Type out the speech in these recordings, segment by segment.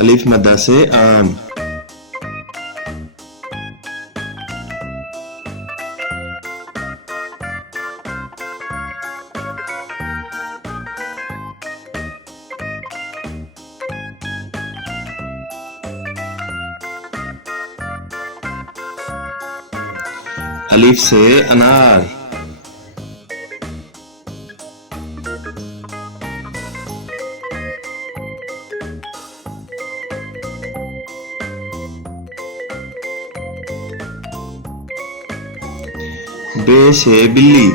अलिफ मद्दा से आम। अलिफ से अनार। बे से बिल्ली।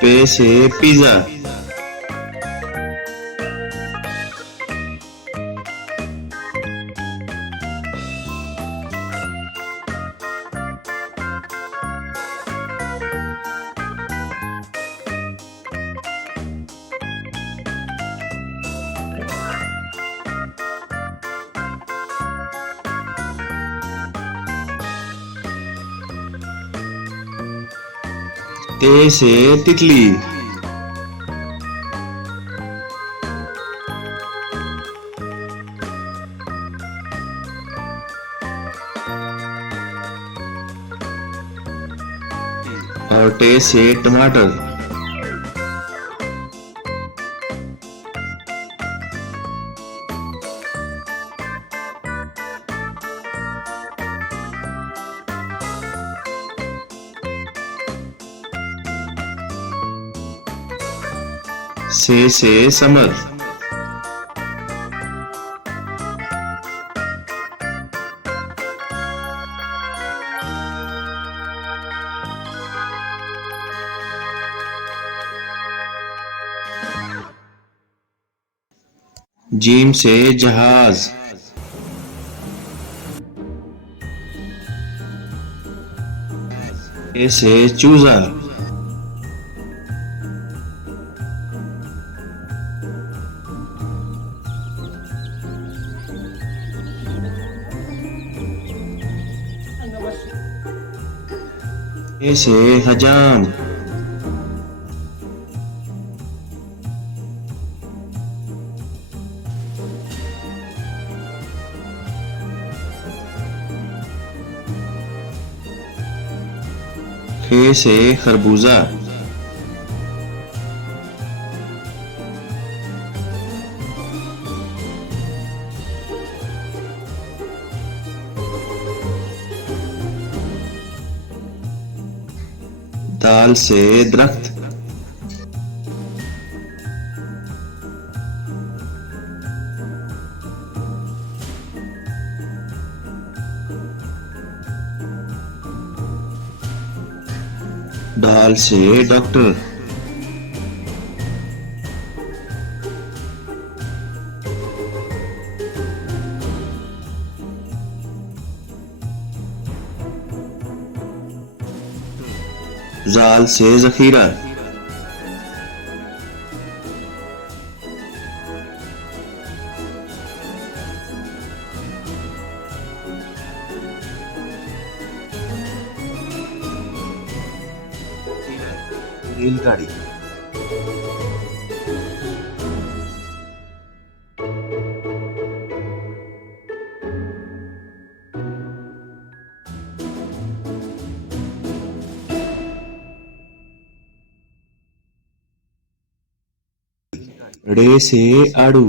पे से पिज़्ज़ा। ते से तितली। और टे से टमाटर। से समर। जीम से जहाज। ए से चूजा। ए से हजाम। खे से खरबूजा। दाल से दरख्त। दाल से डॉक्टर। जाल से जखीरा। रेलगाड़ी। रे से आड़ू।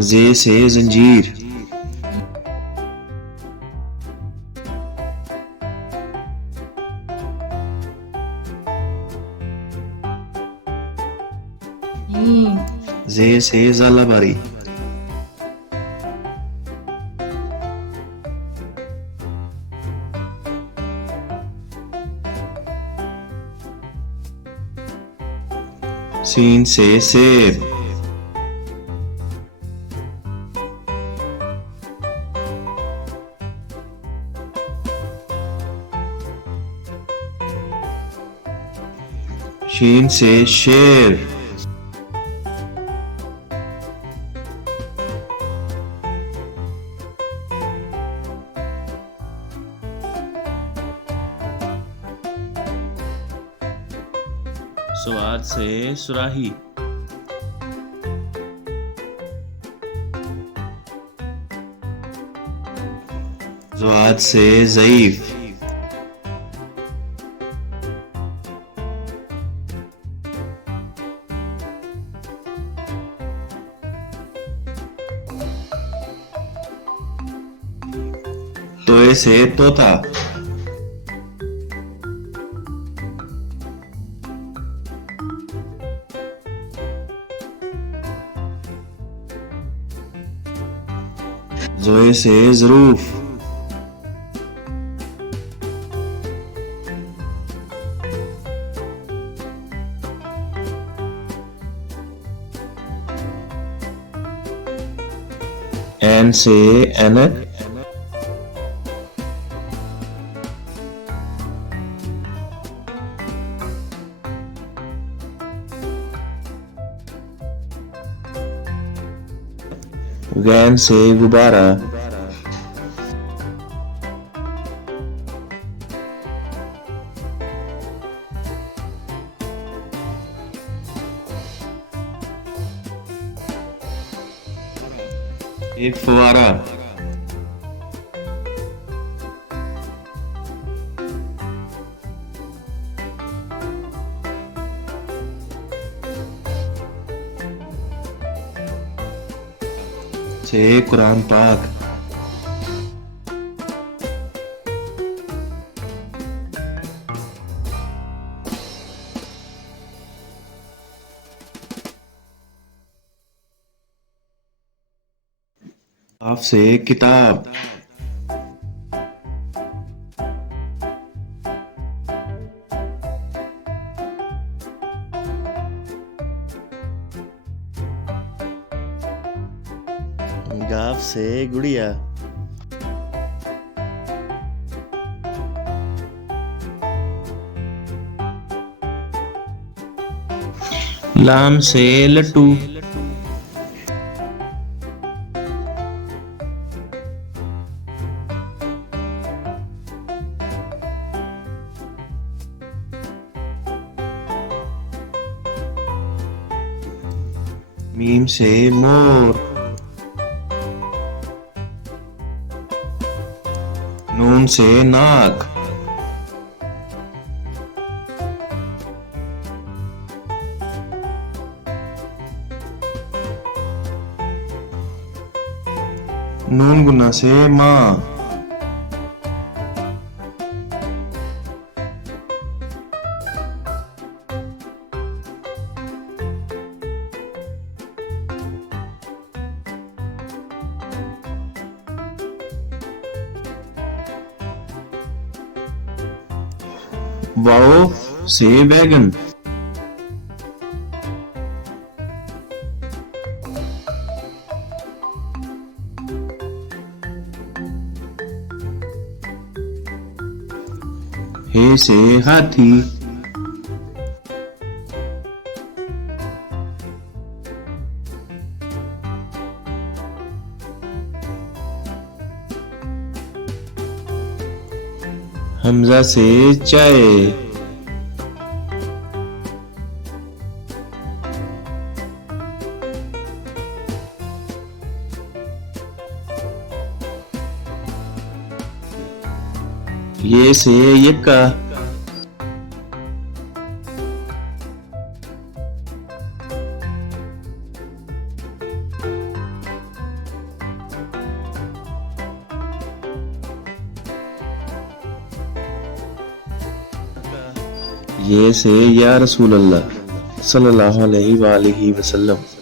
जे से जंजीर। जे से ज़ालाबारी। सीन से सेब। शीन से शेर। स्वाद से सुराही। ज़ाद से ज़ईफ। तोए से तोता। ज़ोए से ज़रूफ। ऐन से ऐनक। गैन से गुब्बारा। एक फवारा। से कुरान पाक। काफ से किताब। गाफ से गुड़िया। लाम से लट्टू। मीम से मोर। नून से नाक। नून गुना से माँ। वाओ से बैगन। हे से हाथी। हमजा से चाय। ये से यक्का। ये से या रसूल अल्लाह सल्लल्लाहु अलैहि वसल्लम।